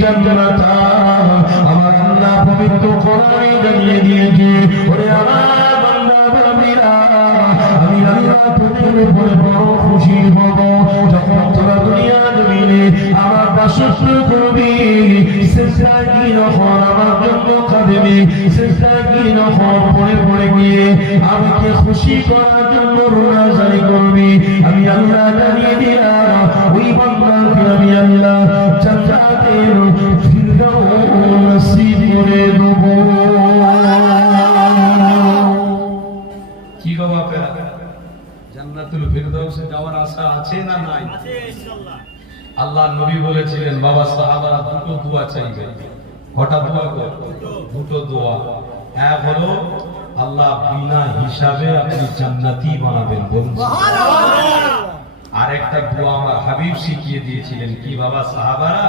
জান্নাতা আমার আল্লাহ পবিত্র কোরআনে জানিয়ে দিয়েছে ওরে আমার বান্দা বান্দীরা আমি আল্লাহ তোমাদের উপরে বড় খুশি হব যখন তোরা দুনিয়া জমিনে আমার দাসত্ব করবি সিজদাগীর হন আমার জন্য কাঁদবি সিজদাগীর হন পড়ে পড়ে গিয়ে আমাকে খুশি করার জন্য রোনাজারি করবি আমি আল্লাহ জানিয়ে দিলাম ওই বান্দাকে আমি আল্লাহ জান্নাতের ফিরদাউস নসিব করে দেব। কি গো বাপেরা জান্নাতুল ফিরদাউসে যাওয়ার আশা আছে না নাই? আছে ইনশাআল্লাহ। আল্লাহ নবী বলেছিলেন বাবা সাহাবারা দুটো দোয়া চাইবে। কটা দোয়া গো? দুটো দোয়া। এক হলো আল্লাহ বিনা হিসাবে আপনি জান্নাতি বানাবেন বলুন সুবহানাল্লাহ। আর একটা দোয়া আমার হাবিব শিখিয়ে দিয়েছিলেন কি বাবা সাহাবারা